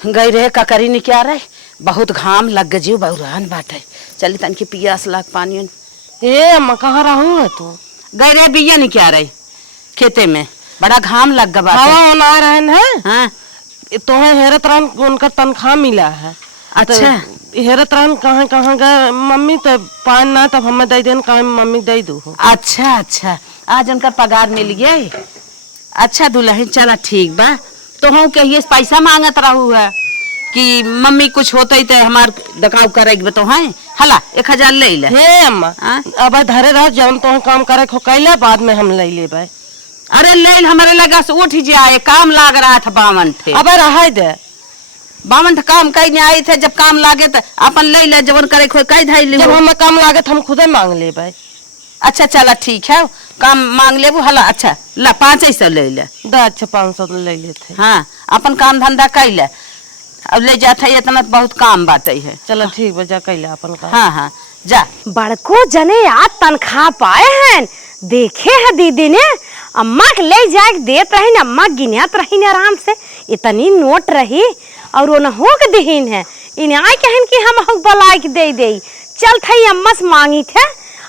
गई रहे ककरी ने क्या रहे, बहुत घाम लग गजीव बहुरान बाटे। चली तन की पियास लाग पानी। ए अम्मा कहाँ रहूं है तू? गई रहे बिया नहीं क्या रही खेते में, बड़ा घाम लग गया बाटे। हवा ना रहन है। हाँ तोहे हेरत रहन उनका तनख्वाह मिला है। अच्छा हेरत रहन कहाँ कहाँ गए मम्मी तो पान ना तब हमें दे देन कहाँ मम्मी दे दू। अच्छा अच्छा आज उनका पगार मिल गया। अच्छा दुल्हन चला ठीक बा। तो हम कहिए पैसा मांगत रहू है कि मम्मी कुछ होते तो हमार दकाव करेगी तो है हला 1000 ले ले। हे अम्मा अब धरे रह जौन तो काम करे खो कैला बाद में हम ले लेबे। अरे ले हमारे लगा से उठ जाए, काम लाग रहा था बामन थे। अब रहा दे बामन थे काम कहीं नहीं आए थे, जब काम लागे तो अपन ले ले जवन करे खो कई धाई ले। जब हमें काम लागे हम खुदे मांग लेबे। अच्छा चला ठीक है काम मांग लेबू हला। अच्छा ला 500 ले ले। अच्छा 500 ले लेते। हाँ अपन काम धंधा कर ले, अब ले जाता है इतना बहुत काम बाटे है। चलो ठीक बजा कैला अपन काम। हाँ हाँ जा। बड़को जने आज तनख्वाह पाए हैं, देखे है दीदी ने अम्मा के ले जाके देत रही, अम्मा गिनत रही आराम से, इतनी नोट रही और हो के दहीन है इन आए कहन कि हम हो बला के दे दे। चल थई अम्मा से मांगी थे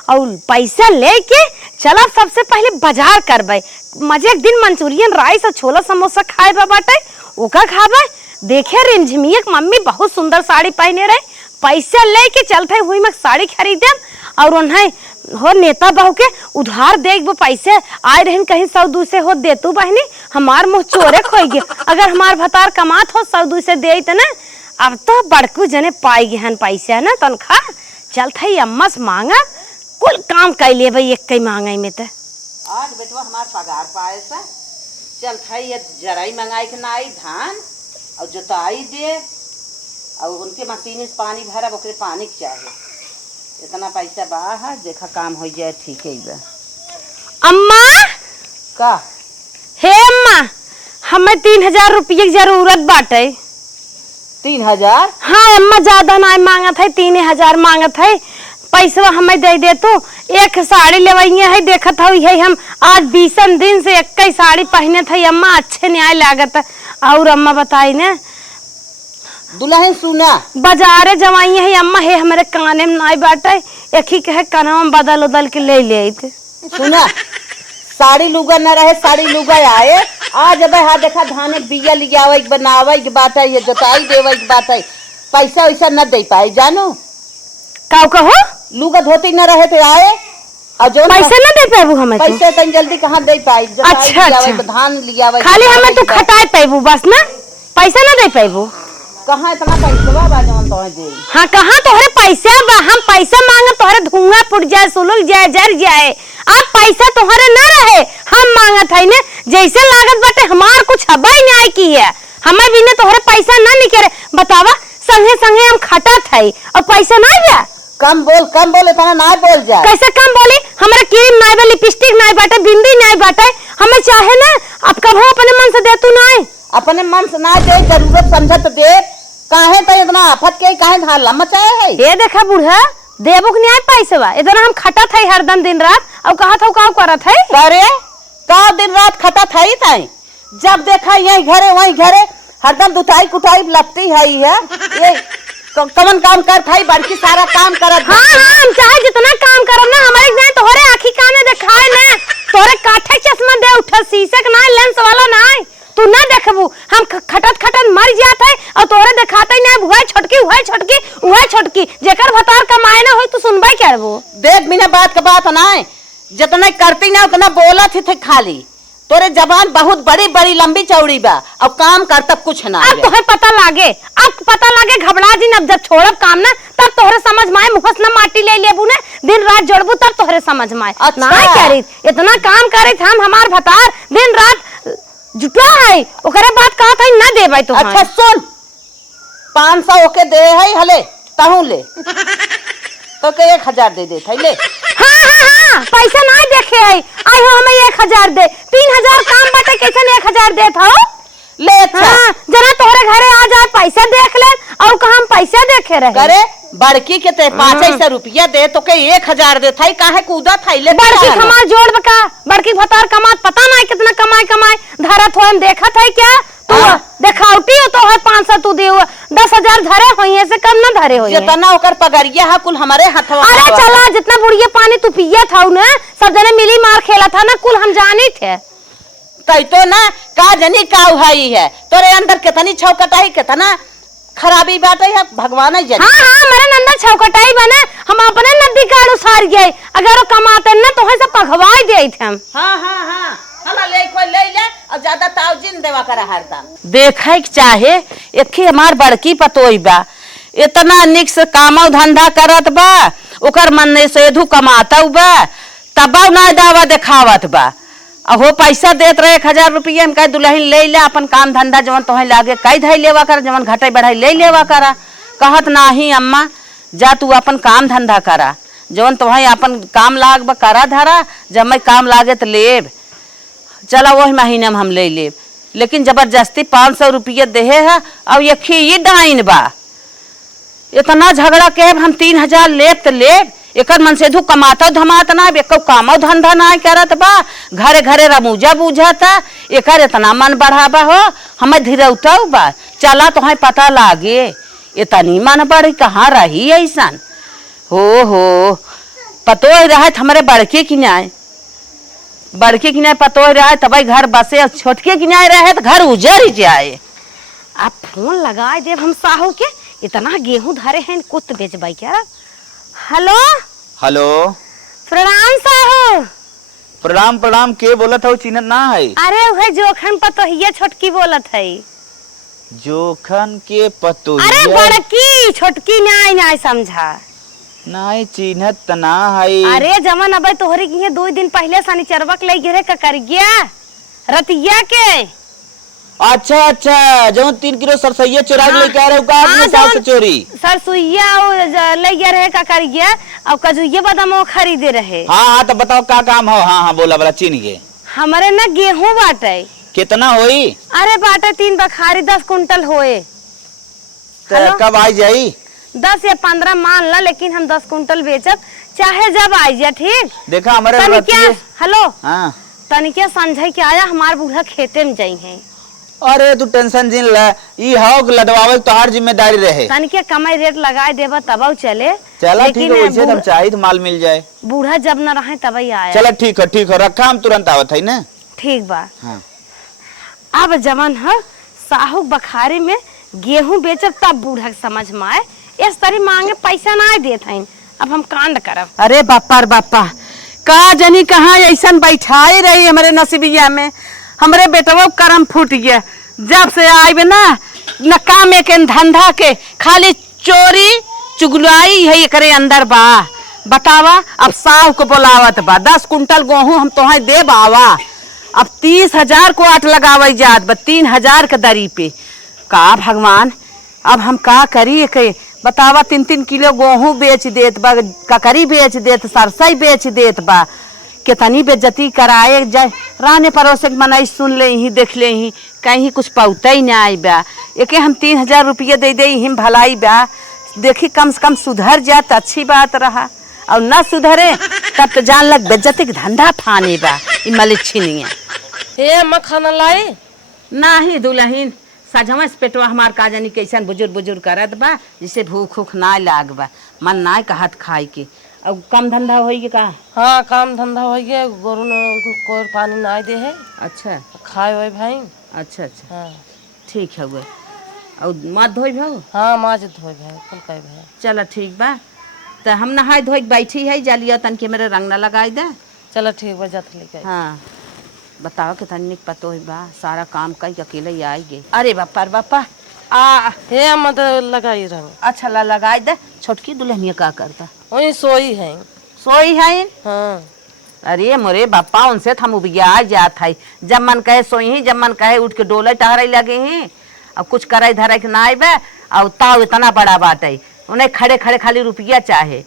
और पैसा लेके चला सबसे पहले बाजार करबे। मजे एक दिन मंचूरियन राइस और छोला समोसा खाए बाटे ओका खाबे। देखे रिमझिमिया मम्मी बहुत सुंदर साड़ी पहने रहे, पैसा लेके चलते हुई मैं साड़ी खरीदे और उन्हें हो नेता बहू के उधार दे वो पैसे आए रहन कहीं 100-200 से हो दे तू बहनी हमार मुँह चोरे खोई गे। अगर हमार भतार कमात हो 100-200 से दे तो ना अब तो बड़कू जने पाई गे हन पैसा ना तनख्वाह। चल थई अम्मा से मांगा कुल काम कर ले भाई एक कई मांगाई में तो आज बेटवा हमार पगार पाए से चल थई ये जराई मंगाई के ना आई धान और जोताई दे और उनके मशीन से पानी भरा ओकरे पानी के चाहिए। इतना पैसा बा है देखा काम हो जाए ठीक है बा। अम्मा का हे अम्मा हमें 3000 रुपये की जरूरत बाटे। 3000? हाँ अम्मा ज्यादा ना मांगत है, 3000 मांगत है। पैसा हमें दे दे तो एक साड़ी लेवैया है देखत हो है हम आज 20 दिन से एक ही साड़ी पहने थे अम्मा अच्छे न्याय लागत है। और अम्मा बताई ने दुल्हन सुना बाजारे जवाई है अम्मा है हमारे काने में नाई बाटे एक ही कहे कानवा में बदल उदल के ले ले थे। सुना साड़ी लुगा न रहे साड़ी लुगा आए आज अब हाँ देखा धाने बिया लियावे बनावे के बात है ये जोताई देवे के बात है पैसा वैसा न दे पाए जानो का कहो लुगा धोती न रहे थे आए और जो पैसा न दे पाबू हमें तो। पैसा तन जल्दी कहाँ दे पाई। अच्छा अच्छा धान लियावे खाली हमें तू खटाए पाबू बस ना पैसा न दे पाबू। कहाँ इतना पैसा बा जवन तो दे। हाँ कहाँ तोहरे पैसा बा हम पैसा मांगे तोहरे धुआं फुट जाए सुलग जाए जर जाए। अब पैसा तोहरे ना रहे हम मांगत है ने जैसे लागत बाटे हमार कुछ हबाई नहीं की है हमें बिना तोहरे पैसा ना निकले बतावा संगे संगे हम खटत है और पैसा नहीं बा। कम बोल इतना ना बोल जा। कैसे कम बोली हमारे क्रीम नहीं बा लिपस्टिक नहीं बाटे बिंदी नहीं बाटे हमें चाहे ना अब कभो अपने मन से दे तू नहीं अपने मन से ना दे जरूरत समझत दे काहे तो इतना आफत के काहे धाला मचाए है। ये देखा बूढ़ा देबो के नहीं पैसे बा इतना हम खटत है हरदम दिन रात अब कहा था का करत है करे का दिन रात खटत है ताई जब देखा यही घरे वही घरे हरदम दुताई कुटाई लपटी है ये कमन काम करत है बड़की सारा काम करत। हाँ हाँ हम चाहे जितना काम करब ना हमारे जाए तोहरे आँखी काने दिखाए ना तोहरे काठे चश्मा दे उठल शीशे का ना लेंस वाला ना तू ना देखबू हम खटत खटत मर जात है और तोरे दिखाते ना हुआ छोटकी जेकर भतार कमाए ना होई तू सुनबे करबो। देख बिना बात का बात ना जितना करती ना उतना बोला थे खाली तोरे जबान बहुत बड़ी बड़ी लंबी चौड़ी बा और काम करता कुछ ना। अब तोहे पता लागे घबरा जी अब जब छोड़ब काम ना तब तोहरे समझ में आए मुहस ना माटी ले लेबू ना दिन रात जोड़बू तब तोहरे समझ में आए। अच्छा। ना करी इतना काम करे थे हम हमार भतार दिन रात जुटा है ओकरे बात कहा था ना देबै तो। अच्छा सुन 500 ओके दे है हले ताहू ले तो के 1000 दे दे ले। हाँ पैसा ना देखे है आई हो हमें 1000 दे 3000 काम बाटे कैसे 1000 दे था ले। अच्छा हाँ, जरा तोहरे घरे आ जाए पैसा देख ले और कहा हम पैसा देखे रहे करे बड़की के ते 500 रुपया दे तो के 1000 दे थाई काहे कूदा थाई ले। बड़की कमाल जोड़ बका बड़की भतार कमात पता नहीं कितना कमाए धरत हो हम देखत है क्या तू देखावटी हो तो है 500 तू दे 10,000 धरे होइए से कम ना धरे होइए। जितना ओकर पगरिया है कुल हमारे हाथवा। अरे चला जितना बुढ़िया पानी तू पिया था ना सब जने मिली मार खेला था ना कुल हम जानी थे। तई तो ना का जनी का उहाई है तोरे अंदर कितनी छौकटाई कितना खराबी बात है भगवान ही जाने। हाँ हाँ मेरे नंदा छौकटाई बने हम अपने नदी काड़ू सार गए अगर वो कमाते ना तो से पखवाई दे थे हम। हाँ हाँ हाँ हला ले कोई ले ले और ज्यादा तावजिन देवा कर हरदम देखे के चाहे एखी हमार बड़की पतोई बा इतना निक से कामो धंधा करत बा ओकर मन ने सेधु कमाता बा तब ना दावा दिखावत बा अहो पैसा देत रहे 1000 रुपया हम कह दुल्हन ले ले अपन काम धंधा जवन तोहे लागे कई धई लेवा कर जवन घटाई बढ़ाई ले लेवा करा कहत नाही अम्मा जा तू अपन काम धंधा करा जवन तोहे अपन काम लाग बा करा धरा जब मैं काम लागे तो लेब चला वही महीने में हम ले लेब लेकिन जबरदस्ती 500 रुपया देहे है अब ये डाइन बा इतना झगड़ा के हम 3000 लेब तो लेब एकर मन से धु कमाता धमात ना एको कामो धंधा ना करत बा घरे घरे रमूजा बूझता एकर इतना मन बढ़ावा हो हमें धीरौता बा चला तो है पता लागे इतनी मन बढ़ी कहाँ रही ऐसन हो पतो रहत हमारे बड़के की न्याय बड़के की न्याय पतो रहे तब घर बसे छोटके की न्याय रहे तो घर उजड़ जाए। आप फोन लगाए देव हम साहू के इतना गेहूं धरे हैं कुत बेचबाई क्या। हेलो हेलो प्रणाम साहू। प्रणाम प्रणाम के बोलत हो चिन्हत ना है। अरे वह जोखन पतोहिया छोटकी बोलत है। जोखन के पतोहिया अरे बड़की छोटकी न्याय न्याय समझा नहीं चिन्हत ना है। अरे जमन अब तोहरे की 2 दिन पहले शनिचरवा के ले गिरे का कर गया रतिया के। अच्छा अच्छा जो 3 किलो सरसैया चुरा के लेके आ रहे हो का अपने साथ से चोरी सरसुइया ले गया रहे का कर गया और कजुइया बादाम खरीदे रहे। हाँ तो बताओ का काम हो। हाँ बोला बोला चिन्ह के हमारे ना गेहूं बाटे कितना होई। अरे बाटे 3 बखारी 10 कुंटल होए। तो कब आई जाई 10 या 15 मान ला लेकिन हम 10 कुंटल बेचब चाहे जब आई जा ठीक। देखा हमारे हेलो हाँ तनिके समझे के आया हमार बूढ़ा खेते में जाई है। अरे तू टेंशन जिन ले ई हौ लदवावे तोहार जिम्मेदारी रहे तनिके कमाई रेट लगाए देबा तब चले। चला ठीक है वैसे हम चाहिए तो माल मिल जाए बूढ़ा जब न रहे तब आया। चला ठीक है रखा हम तुरंत आवत है ना। ठीक बा। हाँ। अब जमन है साहू बखारी में गेहूं बेचब तब बूढ़ा के समझ में आए इस तरह मांगे पैसा ना देत हईन अब हम कांड करब। अरे बापा का जनी कहाँ ऐसा बैठाई रही हमारे नसीबिया में हमरे बेटवा करम फूट गया जब से आए ना न काम के धंधा के खाली चोरी चुगलाई है करे अंदर बा बतावा। अब साहू को बोलावत बा 10 कुंटल गेहूं हम तोहे दे बावा अब 30,000 को आट लगावे जात बा 3,000 के दरी पे का भगवान अब हम का करी के बतावा 3-3 किलो गेहूं बेच देत बा ककरी बेच देत सरसई बेच देत बा कितनी बेइज्जती कराए जाए राने पड़ोस के मनाई सुन ले ही देख ले ही कहीं कुछ पौता ही ना आई बा एके हम 3,000 रुपया दे हिम भलाई बा देखी कम से कम सुधर जात अच्छी बात रहा और न सुधरे तब तो जान लग बेइज्जती के धंधा फाने बा मलिछिनिया। हे अम्मा खाना लाई नाही दुल्हन सजवा से पेटवा हमार का जानी कैसन बुजुर्ग करत बा जिसे भूख उख ना लाग बा मन ना कहत खाए के अब कम धंधा होई का। हाँ काम धंधा हो गया गोरु ने कोई पानी ना दे है। अच्छा खाए हुए भाई। अच्छा हाँ ठीक है वो और माथ धोई भाऊ। हाँ माज धोए भाई कुल कहे भाई। चलो ठीक बा तो हम नहाई धोई बैठी है जालिया तन के मेरे रंग न लगाई दे। चलो ठीक बा जात लेके। हाँ बताओ कि तनिक पतो बा सारा काम कई अकेले ही आई गई। अरे बापा आ हे अम्मा तो लगाई रंग। अच्छा लगाई दे छोटकी दुल्हनिया का करता वही सोई है। सोई है। हाँ अरे मोरे बापा उनसे हम उबिया जात है जब मन कहे सोई ही जब मन कहे उठ के डोले टहरे लगे हैं अब कुछ करे धरे के ना आए और ताव इतना बड़ा बात है उन्हें खड़े खड़े खाली रुपया चाहे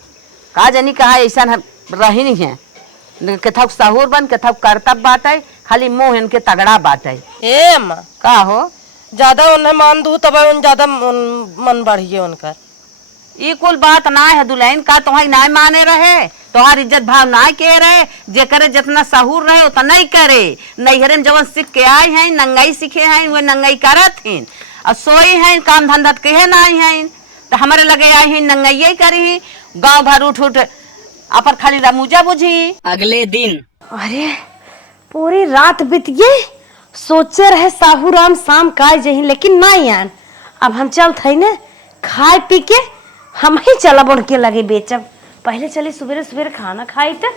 का जानी कहा ऐसा रही नहीं है कथक सहूर बन कथक करतब बात है खाली मुँह इनके तगड़ा बात है। हे अम्मा का हो ज्यादा उन्हें मान दू तब उन ज्यादा मन बढ़िए उनकर ये कुल बात ना है दुल्हन का, तुम्हारी ना माने रहे, तुम्हार इज्जत भाव ना के रहे, जे करे जितना सहूर रहे उतना ही करे। नैहरे में जवन सीख के आए हैं, नंगाई सीखे हैं, वो नंगाई करत हैं और सोई हैं, काम धंधा कहे ना हैं, तो हमारे लगे आए हैं नंगाई करी, गाँव भर उठ उठ अपन खाली रमूजा बुझी। अगले दिन अरे पूरी रात बीत गई, सोचे रहे साहूराम शाम काय जही, लेकिन नहीं आन। अब हम चल थे ने खाए पी के हम ही चला बढ़ के लगे बेचब। पहले चले सवेरे सवेरे खाना खाई तो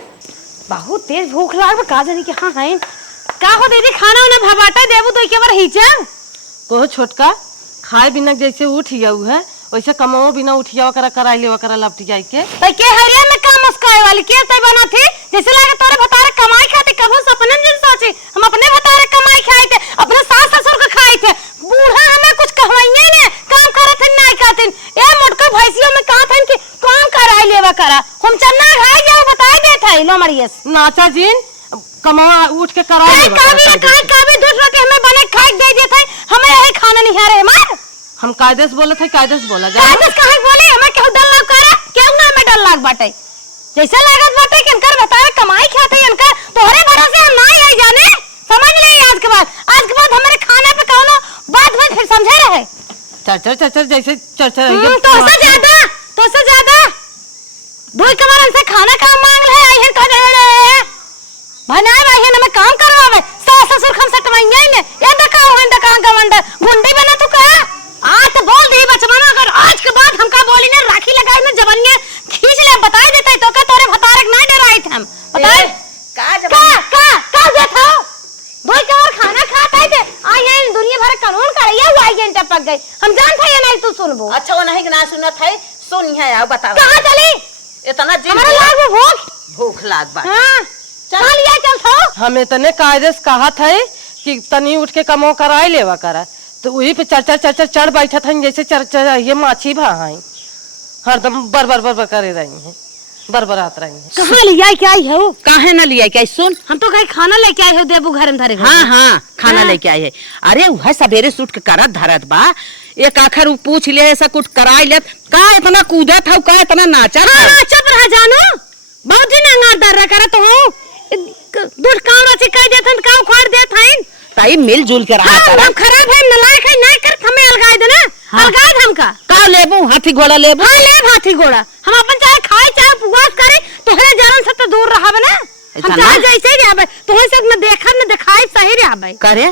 बहुत तेज भूख लाग का जानी कि हाँ है का हो दीदी खाना वाना भबाटा देबू तो के बार हिचा को छोटका खाए बिना जैसे उठ जाऊ है वैसे कमाओ बिना उठिया करा कराई ले करा लपटी जाई के तो के हरिया में काम मुस्काए वाली के तय बना थी जैसे लागे तोरे भतारे कमाई खाते कबो सपने में सोचे हम अपने भतारे कमाई खाए थे, अपने सास ससुर का खाए थे, बूढ़ा हमें कुछ कहवाइए ने काम करत है नहीं खाते ए मोटका भैंसियों में कहा था कि काम कराई लेवा करा हम चन्ना खाए जाओ बताई दे था लो मरियस नाचा जिन कमावा उठ के कराई ले काबी दूसरा के हमें बने खाए दे दे थे, हमें यही खाना नहीं आ रहे मार हम कायदेस बोला थे कायदेस बोला जा कायदेस कहां बोले हमें केहू डर लाग करे केहू ना हमें डर लाग बाटे जैसे लागत बाटे कि इनकर बतारे कमाई खाते इनकर तोहरे भरोसे हम नहीं आई जाने समझ ले आज के बाद हमारे खाने पे कौनो बात में फिर समझे रहे चर्चा जैसे चर्चा तो से ज्यादा भूल के मारन से खाना का मांग रहे आई है कह रहे भना भाई हमें काम करवावे सास ससुर खम सटवाइए ने ये दकाओ है दकान का मंडा गुंडी बना तू का आज तो बोल दी बचपना अगर आज के बाद हमका बोली ना राखी लगाई ना जवनिया खींच ले बता देते तो का तोरे भतारक ना डराई थे हम बताए का देता बोल के और खाना खाता थे आई है दुनिया भर कानून करिया हुआ आई टपक गई हम जानते हैं नहीं तू सुनबो अच्छा वो नहीं ना सुनत है सुन है आओ बताओ कहां चली इतना जिन हमारे लाग में भूख लाग बा हां चल लिया चल थो हम इतने कायदेस कहा थे कि तनी उठ के कमाओ कराई लेवा करा तो वही पे चर्चा चढ़ बैठा था जैसे चर्चा ये माछी भाई हरदम बर करे रही है बरबरात रही है। कहां लिया क्या आई हो काहे ना लिया क्या सुन हम तो कहीं खाना लेके आए हो देबू घर में धरे हाँ खाना लेके आए है। अरे वह सवेरे सुट के करत धरत बा एक आखिर पूछ ले ऐसा कुछ कराई ले का इतना कूदा था का इतना नाचा था चुप रह जानो बहुत दिन अंगार डर रहा करत हो दूध काम रची कह देथन का उखाड़ देत हइन ताई मिलजुल के रहा कर हम खराब है नलायक है नहीं कर हमें अलगाए देना अलगाए हमका का लेबू हाथी घोड़ा लेबू हां ले हाथी घोड़ा हम अपन चाहे खाए चाहे उपवास करे तोहरे जरन से तो दूर रहबे ना हम चाहे जैसे रहबे तोहरे से न देखब न दिखाई सही रहबे करे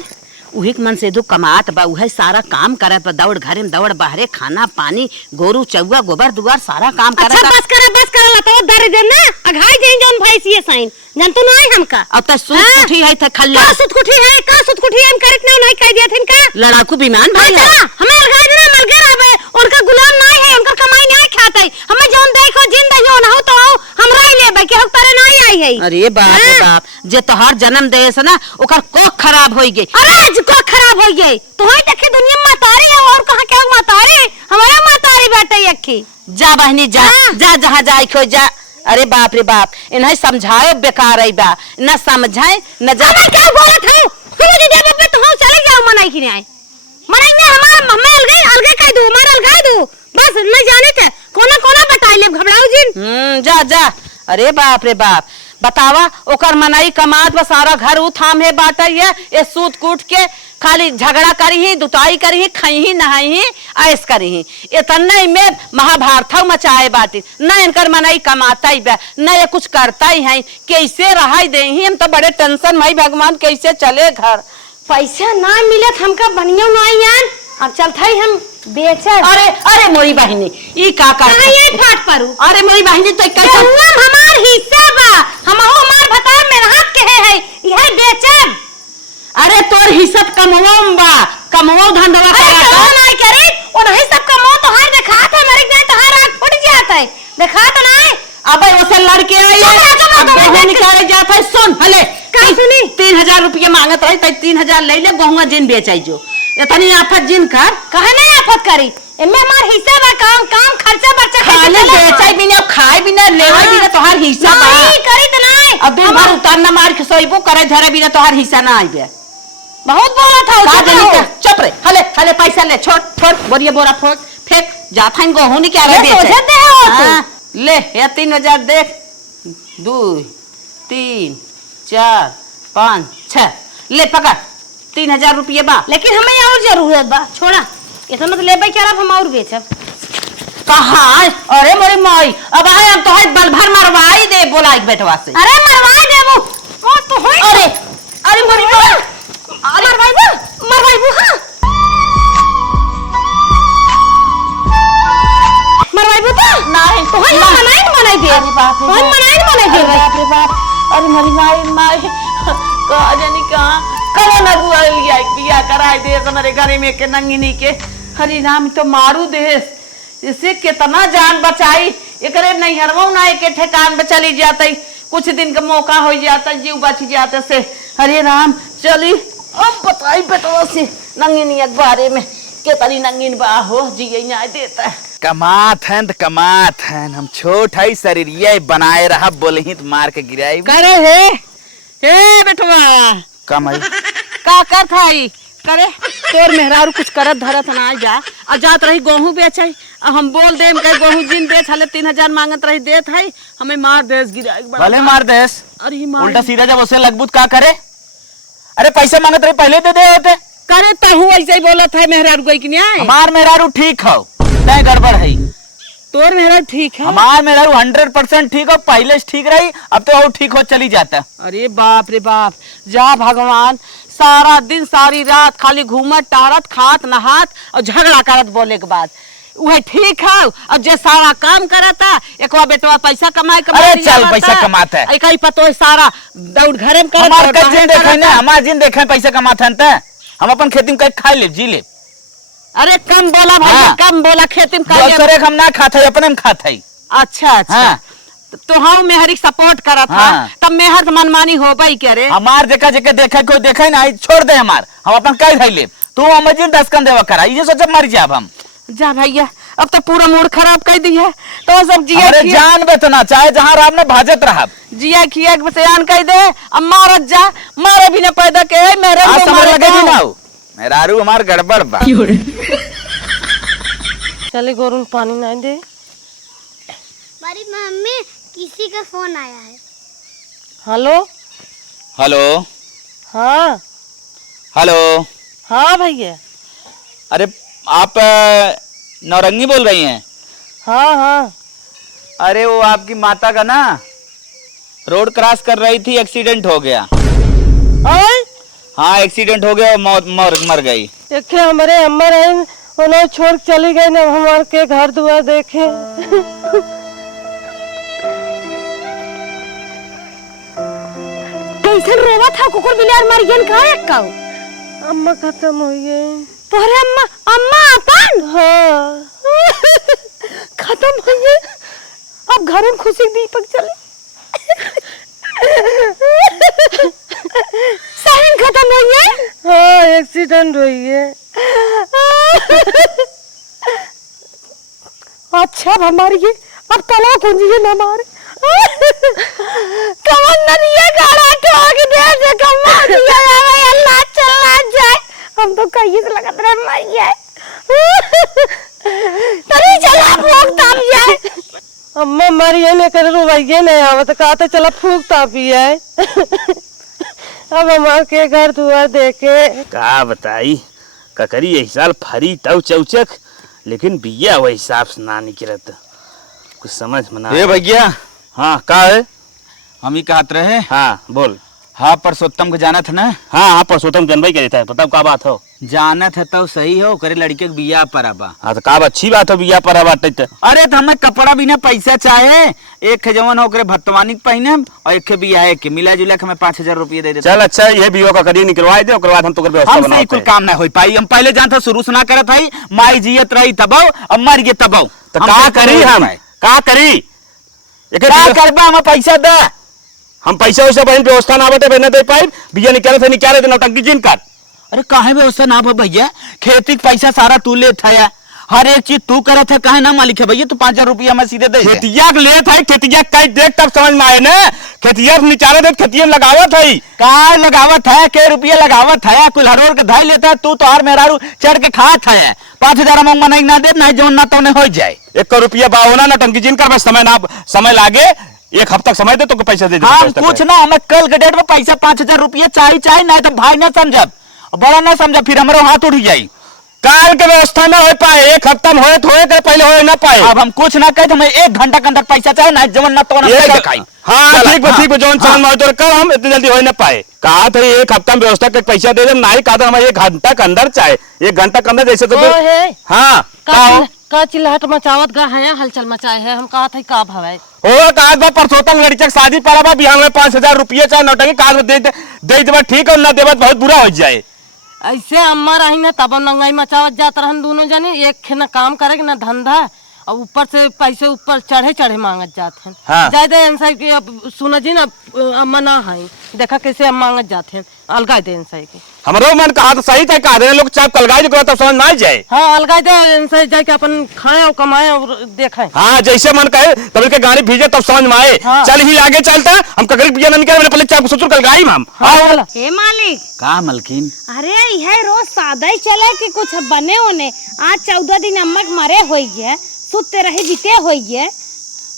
उही के मन से दो कमात बा उहे सारा काम करत बा दौड़ घरे में दौड़ बाहरे खाना पानी गोरू चौवा गोबर दुआर सारा काम करत अच्छा बस करे ला तो दर दे ना अघाई जइन जौन भैंसिए साइन जन तू नहीं हमका अब त सूत कुठी है त खल्ला का सूत कुठी हम करत नहीं कह दिया थिन का लड़ाकू विमान भाई हमें अलगाई देना मलगे रहबे उनका गुलाम नहीं है उनका कमाई नहीं खाते हमें जौन देखो जिंदा हो ना हो तो हमरा ही लेबे के हम तारे नहीं आई है। अरे बाप रे बाप जे तोहर जन्म दे से ना ओकर कोख खराब होई गई अरे आज को खराब हो गई तो ही देखे दुनिया में मातारी है और कहां के मातारी हमारा मातारी बेटे अखी जा बहनी जा जा जहां जाई खो जा। अरे बाप रे बाप इन्हें समझाए बेकार है बा न समझाए न जा क्या बोलत हो हम दे दे पे तो हम चले जाओ मनाई की नहीं मनाई में हमारा हमें अलगे कह दो मार अलगा दो बस न जाने थे कोना कोना बताई ले घबराओ जिन जा जा। अरे बाप रे बाप बतावा ओकर मनाई कमात बा सारा घर उ थाम है बाटा ये सूत कूट के खाली झगड़ा करी ही दुताई करी ही खाई ही नहाई ही ऐस करी ही इतना में महाभारत मचाए बाटी न इनकर मनाई कमाता ही बा न ये कुछ करता ही है कैसे रहाई दे ही हम तो बड़े टेंशन में भगवान कैसे चले घर पैसा ना मिलत हमका बनियो नहीं यान अब चलता ही हम बेचे अरे मोरी बहनी ई का ये फाट परू अरे मोरी बहनी तो कैसे हमार हिस्सा बा हमार बता मेहनत के है यह बेचब अरे तोर हिस्सा कमवाम बा कमवाओ धंधवा करा नहीं करे और नहीं सब कमो तो हर देखा था मर गए तो हर आग फूट जाता है देखा तो नहीं अबे उसे लड़के आई अब गहने निकाले जाता है सुन हले का सुनी 3000 रुपया मांगत रही त 3000 ले ले गहुआ जिन बेचाई जो इतनी आफत जिन कर कहे नहीं आफत करी एमे हमार हिस्सा बा काम खर्चा बच्चा खाने बेचाई बिना खाए बिना लेवे बिना तोहार हिस्सा बा नहीं करी तो नहीं अब दिन भर उतारना मार के सोइबो करे धरे बिना तोहार हिस्सा ना आइबे बहुत बोला था चुप रे हले पैसा ले छोड़ बोरिया बोरा फेंक जाता है गेहूं नहीं क्या रहे ये सोचत दे है और तू। ले ये 3000 देख 2 3 4 5 6 ले पकड़ 3000 रुपये बा। लेकिन हमें और जरूरत बा छोड़ा इतना मत ले भाई क्या हम और बेचब। कहाँ अरे मोरी माई अब आए हम तो है बल भर मरवाई दे बोला एक बेटवा से। अरे मरवा देबू ओ तो होई अरे अरे मोरी माई मरवाइबू हां मरवाइबू तो नहीं तो होई मनाई दे अरे बाप रे होई मनाई दे अरे बाप रे बाप अरे मोरी माई माई कहा जानी कहाँ करो ना बुआ लिया बिया कराए दे हमारे घरे में के नंगी नहीं के हरी राम तो मारू देश इससे कितना जान बचाई एकरे नहीं हरवाऊ ना एक ठेकान पे चली जाती कुछ दिन का मौका हो जाता जीव बच जाते से हरे राम चली अब बताई बेटवा से नंगिन के बारे में कितनी नंगिन बा हो जी न्याय देता है। कमात हैं तो कमात हैं हम छोट है शरीर ये बनाए रहा बोले ही तो मार के गिराई करे है ए बेटवा कमाई का कर थाई करे तोर मेहरारू कुछ करत धरत ना जा आ जात रही गेहूं बेचई हम बोल देम के गेहूं जिन बेच हले 3000 मांगत रही देत है हमें मार देस गिराई भले मार देस अरे मार उल्टा सीधा जब उसे लगबूत का करे अरे पैसा मांगत रही पहले दे दे होते करे तहु ऐसे ही बोलत है मेहरारू गई कि नहीं हमार मेहरारू ठीक हो नहीं गड़बड़ है तोर मेहरारू ठीक है हमार मेहरारू 100% ठीक हो पहले से ठीक रही अब तो और ठीक हो चली जाता। अरे बाप रे बाप जा भगवान सारा दिन सारी रात खाली घूमत टारत खात नहात और झगड़ा करत बोले के बाद वह ठीक है और जे सारा काम करता एक बेटवा पैसा कमाए अरे चल पैसा कमाता है एक ही पतो है दौड़ घरे में करत हमार का जिन देखे ना हमार जिन देखे पैसा कमाता है त हम अपन खेती में खा ले जी ले। अरे कम बोला भाई हाँ। कम बोला खेती में दूसरे हम ना खाते अपने में खाते। अच्छा अच्छा हाँ। तो हम मेहरी सपोर्ट करत हाँ। हाँ। तब मेहर मनमानी हो भाई क्या रे हमार जेका जेका देखे कोई देखे ना छोड़ दे हमार हम अपन कई धई ले तू हम जिन 10 कम देवा करा ये सोच मर जाब हम जा भैया अब तो पूरा मूड खराब कर दी है तो सब जिया अरे जान बेतना चाहे जहां राम ने भाजत रहा जिया खिया के बयान कर दे अब मारत जा मारे भी न पैदा के मेरे आज समझ लगे भी ना हो मेरारू हमार गड़बड़ बा चले गोरू पानी नहीं दे। बड़ी मम्मी किसी का फोन आया है। हेलो हेलो हाँ हेलो हाँ भैया अरे आप नौरंगी बोल रही हैं? हाँ हाँ अरे वो आपकी माता का ना रोड क्रॉस कर रही थी एक्सीडेंट हो गया। और हाँ एक्सीडेंट हो गया मर गई। एक हमारे अम्मा रहे उन्हें छोड़ के चली गई ना हमारे के घर दुआर देखे। कैसन रोवा था कुकुर बिलार मर गन का एक का अम्मा खत्म हो गई। तोरे अम्मा अम्मा अपन हाँ खत्म हो गए अब घर में खुशी दीपक चले सहन खत्म हो गए। हाँ एक्सीडेंट हुई है। अच्छा अब हमारी ये अब तलाक हो जाए ना हमारे कमंदर ये गाड़ा ठोक दे से कमा दिया है अल्लाह चला जाए हम तो कहीं से लगत रहे मर जाए तरी चला फूक ताप जाए। अम्मा मरिए ने कर रुवाइए नहीं आवत कहते चला फूक तापी है। अब हमार के घर दुआर देखे का बताई ककरी यही साल फरी तव चौचक लेकिन बिया वही हिसाब से ना निकलत कुछ समझ में ना। ए भैया हाँ का है हम ही कहत रहे हाँ बोल हाँ परसोत्तम को जाना था ना। हाँ हाँ परसोत्तम जनवरी के देता है बताओ का बात हो। जाना था तो सही हो करे लड़के के बिया पर आबा। हाँ तो का अच्छी बात हो बिया पर बात तो अरे तो हमें कपड़ा बिना पैसा चाहे एक जवन हो करे भत्तवानी पहने और एक बिया के मिला जुला के हमें 5000 रुपये दे देते। चल अच्छा ये बियो का करिए निकलवा दे ओकर बाद हम तो कर व्यवस्था हमसे कोई काम ना हो पाई हम पहले जानते शुरू से ना करत हई माई जियत रही तबो अब मर गए तबो तो का करी हम का करी क्या करबा हमें पैसा दे हम पैसा वैसा बहन व्यवस्था ना बटे बहने दे पाई बिया निकाले थे नौटंकी जिन कर। अरे काहे व्यवस्था ना भैया खेती के पैसा सारा तू ले था हर एक चीज तू करत है, काहे ना मालिक है भैया? तू 5000 रुपया मैं सीधे दे दे। खेतिया के ले था, खेतिया कई देख तब समझ में आए ना। खेतिया निचारे देख खेतिया में लगावत है। काय लगावत है, के रुपया लगावत है, कुल हरोड़ के धाई लेता है तू तो हर मेहरारू चढ़ के खात है। 5000 मंगवा नहीं ना दे, ना जो ना तो हो जाए। 1 रुपया बावना नटंकी जिन कर समय लागे, 1 हफ्ता समय दे तो पैसा दे दे। हाँ कुछ ना, हमें कल के डेट में पैसा 5000 रुपया चाहिए, नहीं तो भाई ना समझब, बड़ा ना समझब, फिर हमारे हाथ उठ जाये। काल के व्यवस्था ना हो पाए, 1 हफ्ता में होए तो होए के पहले होए ना पाए। अब हम कुछ ना कहे, हमें 1 घंटा के अंदर पैसा चाहिए, ना जवन ना तो दिखाई। हाँ ठीक है जोन समझ में तो कर, हम इतनी जल्दी हो ना पाए। कहा था 1 हफ्ता में व्यवस्था करके पैसा दे दे, नहीं कहा था हमें 1 घंटा के अंदर चाहे, 1 घंटा के अंदर जैसे तो ओ है हाँ का चिल्लाहट मचावत गा है, हलचल मचाए है। हम कहा था का भवाए हो कहा परसोतम लड़की के शादी पड़ा बिहार में 5000 रुपया चाहे नौटंकी कहा दे दे ठीक है, ना देवे बहुत बुरा हो जाए। ऐसे अम्मा रही ना तब नंगाई मचावत जात रहन दोनों जने, एक ना काम करे ना धंधा, और ऊपर से पैसे ऊपर चढ़े चढ़े मांगत जाते हैं। हाँ। ज्यादा इंसाई की अब सुना जी ना अम्मा ना है, देखा कैसे हम मांगत जाते हैं, अलगा दे इंसाई की। हमरो मन कहा तो सही था, कहा लोग चाप कलगाई जो तब समझ ना जाए। हाँ अलगा दे इंसाई जाके अपन खाए और कमाए और देखाए। हाँ जैसे मन कहे तब के गाड़ी भेजे तब समझ में आए। हाँ। चल ही आगे चलता, हम ककड़ी पिया नहीं करे, पहले चाप ससुर कलगाई हम। हाँ हे मालिक, का मलकिन? अरे यह रोज सादा ही चले कि कुछ बने होने। आज 14 दिन अम्मा के मरे होई है, सुते रहे जीते होई है।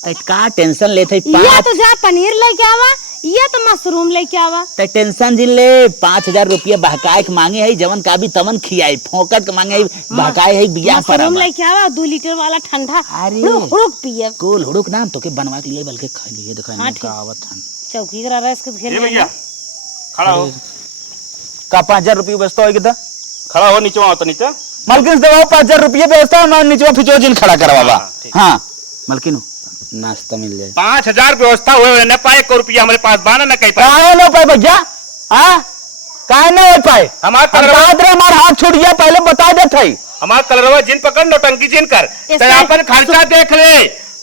का टेंशन लेते या तो जा पनीर लेके आवा, या तो मशरूम लेके आवा। टेंशन जिन ले 5000 रुपया बहकाए के मांगे है, जवन का भी तमन खियाई, फोकट के मांगे है, बहकाए है बियाह पर। मशरूम लेके आवा, 2 लीटर वाला ठंडा अरे। हुड़ुक पिए। कुल हुड़ुक ना तो के बनवा के लिए बल्कि खा लिए, देखा हाँ, नहीं ठीक। का आवत हन। चौकी करा रहा है इसके ये खेल भैया खड़ा हो, का 5000 रुपया व्यवस्था होगी तो खड़ा हो, नीचे आओ तो नीचे। मलकिन दबाओ 5000 रुपया व्यवस्था, मैं नीचे फिचो जिन खड़ा करवावा। हाँ, ठीक। हाँ मलकिन नाश्ता मिल जाए। 5000 व्यवस्था हुए न पाए, 1 रुपया हमारे पास बाना न कहीं पाए। काहे ना पाए भैया? हाँ काहे ना हो पाए? हमारा हाथ छूट गया, पहले बता देते ही। हमारा कलरवा जिन पकड़ नौटंकी जिन कर, ये तो अपन खर्चा देख ले।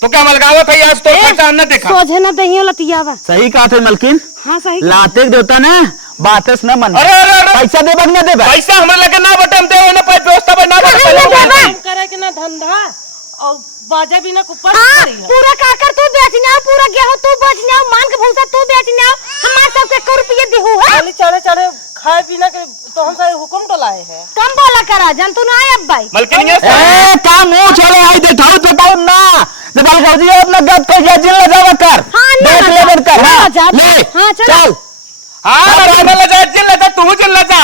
तो क्या मलगावत है आज तो खर्चा हमने देखा। सोझे ना दही लतियावा। सही कहा थे मलकिन, हाँ सही। लाते देवता ना बातस न मन। अरे अरे अरे पैसा देबक ना देबक? पैसा हमारे लगे ना बटम दे ना पाए, व्यवस्था पर ना बटम करे कि ना धंधा और बाजा भी ना कुपर हाँ, रही है। पूरा काकर तू बेचना, पूरा गेहूं तू बेचना, मान के भूसा तू बेचना, हमारे सबके 1 रुपया देहू है। खाली चढ़े चढ़े खाए पीना के तो हम सारे हुक्म डलाए हैं। कम बोला करा, जन तू ना आए अब भाई। मलकिन ये ए का मुंह चले आई देताऊ ना, जब गौजी अपना गप कर जा, जिन ले जावा कर। हाँ, ना देख ले बन कर। ना हाँ, जा। ले हाँ, चलो। चल। हाँ ले जा जिन ले जा, तू जिन ले जा।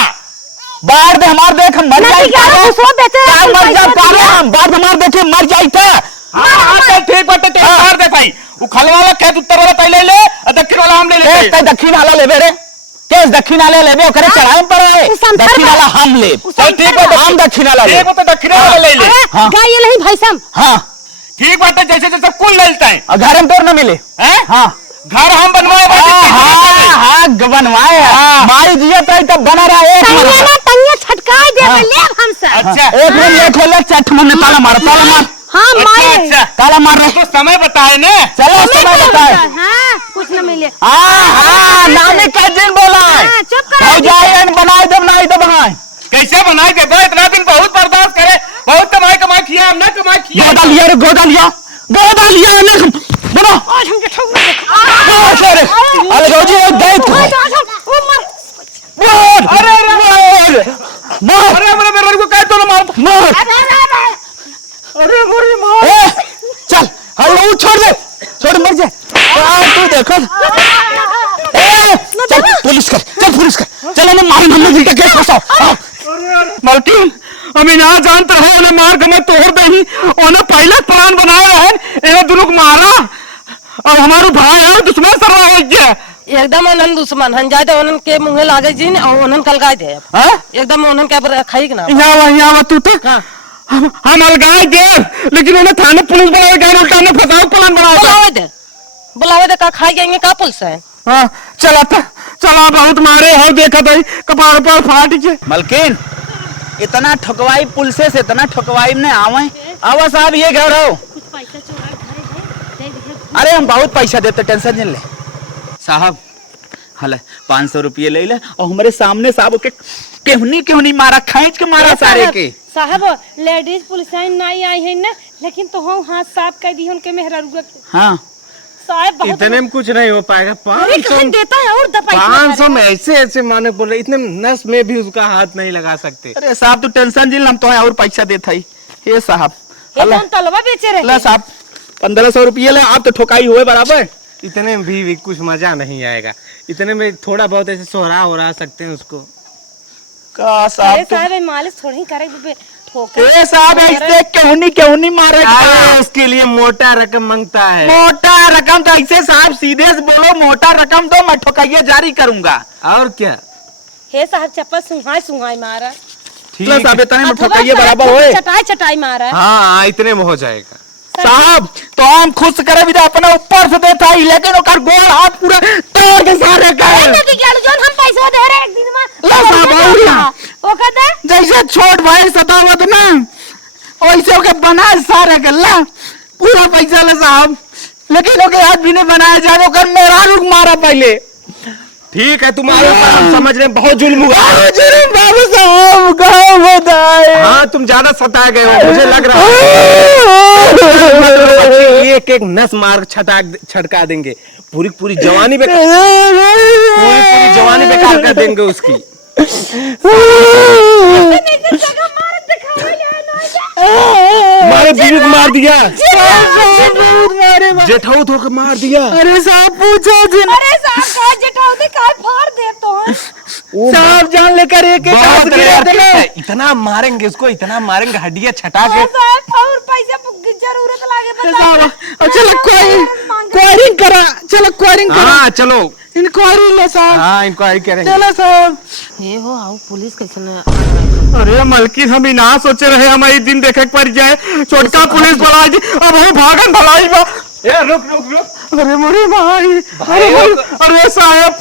बाहर दे हमार देख हम मर ना जाई। ठीक है, तू सो बेचे, का तू मर जा पैसा का दिया। हम बाहर हमार देखे मर जाई था। हाँ चल ठीक बात है, मार दे भाई। वो खल वाला खेत उत्तर वाला पहले ले, और दक्षिण वाला हम ले ए लेते। ते दक्षिण वाला लेबे रे, केस दक्षिण वाला लेबे, ओकरे चढ़ाई पर है। उ संतर दक्षिण बा। वाला हम ले। चल ठीक बात है, हम दक्षिण वाला ले। ठीक बात है, दक्षिण वाला ले ले। अरे हाँ। गाय नहीं भाई साहब। हाँ ठीक बात है, जैसे जैसे कुल लेता है। और घर में तोड़ ना मिले। हैं? हाँ घर हम बनवाए हाँ बनवाए। माई जिया तब बना रहा है। तंगे ना तंगे छटकाए दे हाँ। ले हमसे। अच्छा एक रूम ले खोले, चट मन ताला मार, ताला मार, हाँ माई। अच्छा ताला मार रे। तो समय बताए ना। चलो समय बताए। हाँ कुछ न मिले। हाँ नानी का दिन बोला है। हाँ, चुप कर। हो जाए बनाए दब बनाए दब बनाए। कैसे बनाए के बा, इतना दिन बहुत बर्दाश्त करे, बहुत कमाई कमाई किया, हम ना कमाई किया। गोदा लिया रे, गोदा लिया, गोदा लिया ने बोलो। अरे रोजी एक दैत को अरे अरे मार अरे मेरे को कह तो ना मार। मार। अरे गोरी मार। ए, चल हल्लो छोड़ दे, छोड़ मर जा। तू देखो ए चल पुलिस कर, चल पुलिस कर, चल हमें मार हमने उल्टा केस फंसाओ। मलकिन हमें ना जानते रहे, उन्हें मार के मैं तोड़ दे ही, उन्हें पहले प्लान बनाया रहे, इन्हें दोनों को मारा, अब हमारे भाई है दुश्मन सरवा हो गया। एकदम उन्हन दुश्मन हन जाए तो उन्हन के मुंहे लागे जी और उन्हन कल गाय दे। हाँ? एकदम उन्हन के खाई के ना। यहाँ तू तो हाँ। हम अलगाए दे, लेकिन उन्हें थाने पुलिस बनाए गए, उल्टा ने फसाओ प्लान बनाया। बुलावे दे का खाई जाएंगे का पुलिस है। हाँ चला था, चला बहुत मारे हो, देखा था कपार पर फाट के। मलकिन इतना ठकवाई पुलिस से, इतना ठकवाई में आवे आवा साहब, ये घर हो। कुछ पैसा चोरा घरे दे। अरे हम बहुत पैसा देते, टेंशन नहीं ले साहब। हले 500 रुपये ले ले, और हमारे सामने साहब के केहनी केहनी मारा, खींच के मारा सारे के। साहब लेडीज पुलिस नहीं आई है ना, लेकिन तो हम हाथ साफ कर दी उनके मेहरा हाँ साहब बहुत इतने में कुछ नहीं हो पाएगा। 500 देता है और दफा 500 में ऐसे ऐसे माने बोल रहे, इतने नस में भी उसका हाथ नहीं लगा सकते। अरे साहब तू टेंशन जिल, हम तो और पैसा देता ही। ये साहब तलवा बेचे रहे अल्लाह साहब 1500 रुपये ले, आप तो ठोकाई हुए बराबर। इतने में भी कुछ मजा नहीं आएगा, इतने में थोड़ा बहुत ऐसे सोहरा हो रहा सकते हैं उसको। का साहब मालिश थोड़ी ही करे ए साहब ऐसे क्यों नहीं मारेगा, उसके लिए मोटा रकम मांगता है। मोटा रकम तो ऐसे साहब सीधे से बोलो, मोटा रकम दो मैं ठोकाइया जारी करूंगा। और क्या हे साहब चप्पल सुहाई मारा। ठीक है साहब इतने में ठोकाइया बराबर होए, चटाई मारा। हाँ इतने में हो जाएगा साहब। तो हम खुश करे भी अपना ऊपर से देता ही, लेकिन ओकर गोल हाथ पूरा तोड़ के सारे का जोन हम पैसा दे रहे एक दिन में ला साहब और ना ओ कहता जैसे छोट भाई सतावत ना वैसे ओके बना सारे का ला पूरा पैसा ले साहब, लेकिन ओके हाथ भी नहीं बनाया जाए, ओकर मेरा रुक मारा पहले। ठीक है तुम्हारे ऊपर हम समझ रहे हैं, बहुत जुल्म हुआ। जुल्म बाबू साहब गाँव बताए। हाँ तुम ज्यादा सता गए हो मुझे लग रहा है। एक एक नस मार छटका देंगे, पूरी जवानी पूरी जवानी बेकार कर देंगे उसकी। मारे बीवी को मार दिया, जेठाऊ धोखे मार दिया। अरे साहब पूछो अरे साहब जेठाऊ दे काय फाड़ दे तो साहब जान लेकर एक इतना मारेंगे उसको, इतना मारेंगे हड्डियां छटा के। और पैसा जरूरत लागे बता। चलो क्वायरिंग करा, चलो क्वायरिंग करा। हाँ चलो इंक्वायरी ले साहब। हाँ इंक्वायरी करेंगे। चलो साहब ये हो आओ पुलिस कैसे अरे मलकी हम ही ना सोचे रहे हमारी दिन देखे पड़ जाए, छोटका पुलिस वाला अब हम भागन भलाई बा। रुक अरे मोरे भाई, अरे साहब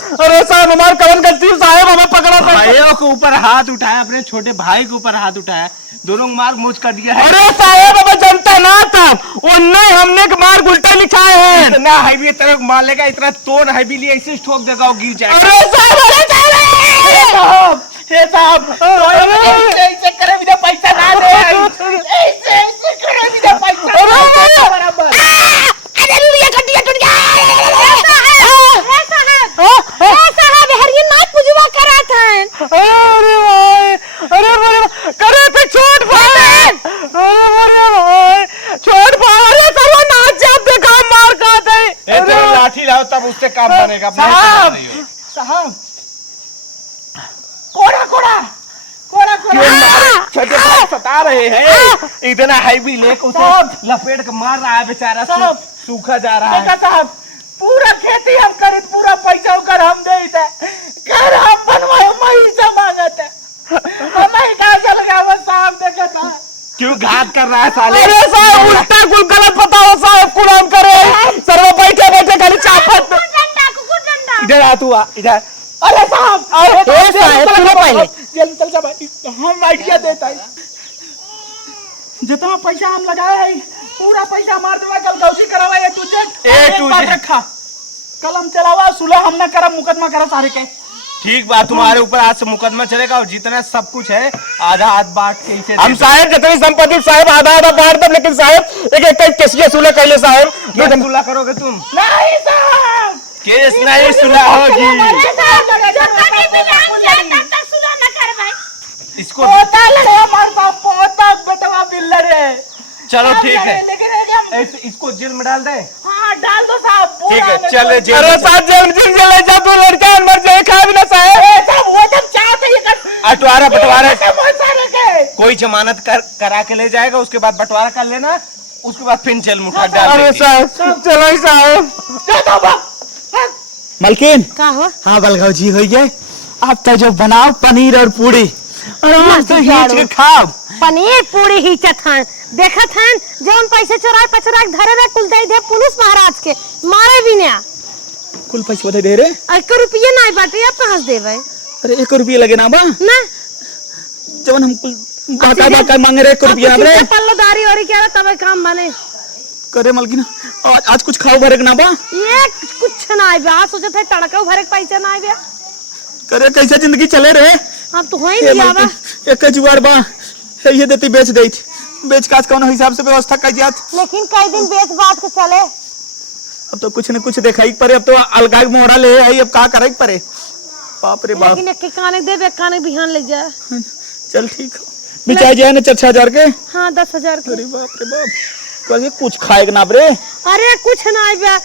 हमारे कौन गलती साहब, हमें पकड़ा भाइयों के ऊपर हाथ उठाया, अपने छोटे भाई के ऊपर हाथ उठाया, दोनों मार मुझ कर दिया है। अरे साहब हमें जनता ना था उन्ने हमने के मार उल्टा लिखाए हैं। इतना हैवी तरह मार लेगा, इतना तोड़ हैवी लिए ऐसे ठोक देगा गिर जाएगा। हे साहब ऐसे करे बिना पैसा ना दे, ऐसे करे बिना पैसा बराबर। लाठी लाओ तब उससे काम बनेगा। साहब छोटे भाई सता रहे हैं, इतना हैवी लेके उसे लपेट के मार रहा है बेचारा, सूखा जा रहा है। साहब पूरा खेती हम करे, पूरा पैसा कर हम दे दे, घर हम बनवाए पैसा मांगते हमें कहा चल गया साहब देखा था। क्यों घात कर रहा है साले? अरे साहब उल्टा कुल गलत बताओ साहब, कुल हम करे सर्व बैठे खाली चापत। इधर आ तू, इधर। अरे साहब पहले चल जा भाई, हम आइडिया देता है, जितना पैसा हम लगाए है पूरा पैसा मार देवा, गलगौसी करावा ए टू जेड रखा, कलम चलावा, सुलह हम ना करा, मुकदमा करा सारे के। ठीक बात, तुम्हारे ऊपर आज से मुकदमा चलेगा और जितना सब कुछ है आधा हाथ बांट के हम साहब जितनी संपत्ति साहब आधा बांट दो, लेकिन साहब एक केसिया सुलह कर ले साहब। सुलह करोगे तुम? नहीं साहब केस नहीं सुलह होगी। इसको चलो ठीक है, इसको जेल में डाल दे। हाँ डाल दो साहब। ठीक है चल जेल। अरे साहब जेल जा, तू लड़का मर जाए खा भी ना साहब। वो जब चाहते बंटवारा कोई जमानत करा के ले जाएगा, उसके बाद बंटवारा कर लेना, उसके बाद फिर जेल में उठा डाल। अरे साहब चलो साहब। मलकिन का हो? हाँ बलगाव जी हो गए, अब तो जो बनाओ पनीर और पूरी और मस्त खींच के खाओ। पनीर पूरी ही चथान देखा थान, जौन पैसे चोराए पचरा धरे रे कुल दे पुलिस महाराज के मारे भी ना। कुल पैसे बता दे रे? 1 रुपया नहीं बाटे, अब कहां से देबे? अरे 1 रुपया लगे ना बा ना, जवन हम बाका मांगे रे 1 रुपया रे। पल्लोदारी और क्या तब काम बने करे मलकिन, आज कुछ खाओ भरे ना बा? ये कुछ ना बा, सोचत है तड़का भरे के पैसे ना बा। करे कैसे जिंदगी चले रे? अब तो होई नहीं आवा। एक जुगाड़ बा, ये देती बेच दी बेच काज कौन हिसाब से व्यवस्था कर जात। लेकिन कई दिन बेच बात के चले। अब तो कुछ न कुछ दिखाई पड़े। अब तो अलगाई मोड़ा ले आई। अब का करे पड़े। बाप रे बाप। लेकिन एक काने दे एक काने बिहान ले जा। चल ठीक बिचाई जाए ना 4,000 के। हाँ 10,000 के। अरे बाप रे बाप कभी कुछ खाएगा ना बरे। अरे कुछ ना बे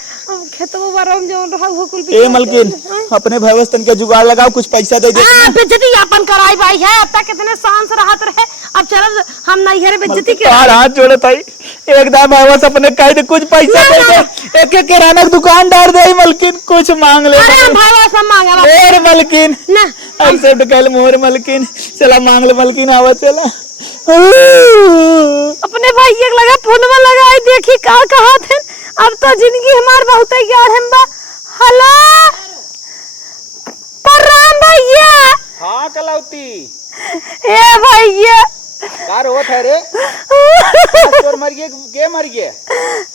खेतवा बरम जो रहा वो कुल ए मलकिन अपने व्यवस्था के जुगाड़ लगाओ कुछ पैसा दे दे। बेइज्जती अपन कराई भाई है। अब तक कितने शान से रहत रहे। अब चल हम नहीं है बेइज्जती के हाथ जोड़े भाई एकदम व्यवस्था अपने कह दे कुछ पैसा दे दे। एक एक किराना की दुकान डाल दे मलकिन कुछ मांग ले। अरे भाई सब मांगे मोर मलकिन ना एक्सेप्ट कर मोर मलकिन। चला मांग ले मलकिन आवा चला। अपने भाई एक लगा फोन में लगाई देखी का कहा थे। अब तो जिंदगी हमार बहुत यार हम बा। हेलो प्रणाम भैया। हाँ कलौती ए भैया कार होत है रे। तोर मर गए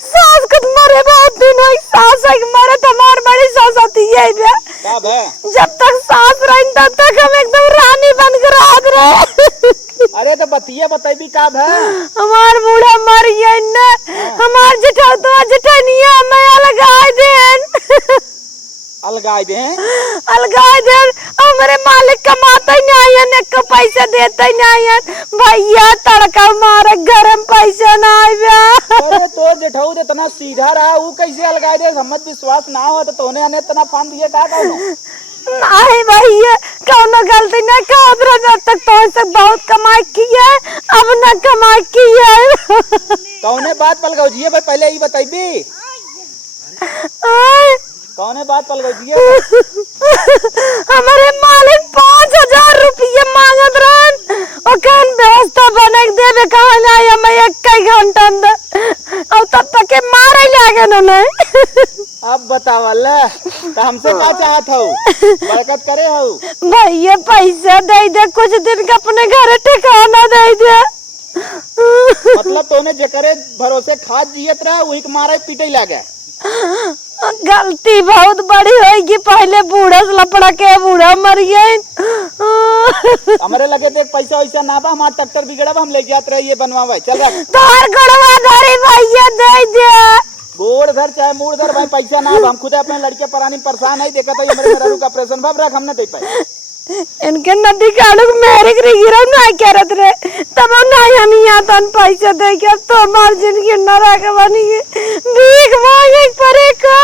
सास को मरे बहुत दिन हुई। सास है मरे तो हमार बड़ी सास आती है बे। कब है? जब तक सास रही तब तक हम एकदम रानी बन कर रात रहे। अरे तो बतिया बताई कब है? हमार बूढ़ा मर गया न। हमार जेठा तो जेठनिया मैं अलगाई देन। अलगाई दे अलगाई देन। हमारे मालिक कमाता ही नहीं है न को पैसा देता ही नहीं है। भैया तड़का मारे गरम पैसा ना आया। अरे तो जेठाऊ दे तना सीधा रहा वो कैसे अलगाई दे। समझ विश्वास ना हो तो तोने अने तना फान दिए का कहनो। नहीं भैया कौनो गलती नहीं कर। जब तक तो सब बहुत कमाई की है अब न कमाई की है। कौने बात पल गौजिए भाई पहले ही बताइबी। कौने बात पल गौजिए? हमारे मालिक 5,000 रुपये मांगत रहन। और कौन व्यवस्था बने देवे कहा जाए मैं एक घंटा अंदर। और तब तक के मारे लागे न। अब बतावल तो हमसे क्या चाहत हो? बरकत करे हो भैया पैसा दे दे कुछ दिन का अपने घर ठिकाना दे दे। मतलब तोने जेकरे भरोसे खाद जियत रहा वही के मारे पीटे लागे। गलती बहुत बड़ी होगी। पहले बूढ़ा से लपड़ा के बूढ़ा मर गए। हमारे लगे देख पैसा वैसा ना बा। हमारा ट्रैक्टर बिगड़ा बा हम ले जात रहे ये बनवावे। चल रख तोहर गड़वा धरी भैया दे दे। गोड़ धर चाहे मूड़ धर भाई पैसा ना हम खुद अपने लड़के परानी परेशान है। देखा तो हमारे मेरा का ऑपरेशन भब रख हमने दे पाए। इनके नदी कालू मेरे के गिरव नहीं करत रे तब नहीं हम यहाँ तन पैसा दे के। अब तो हमार जिंदगी नरक बनी है। भीख मांगे पड़े का।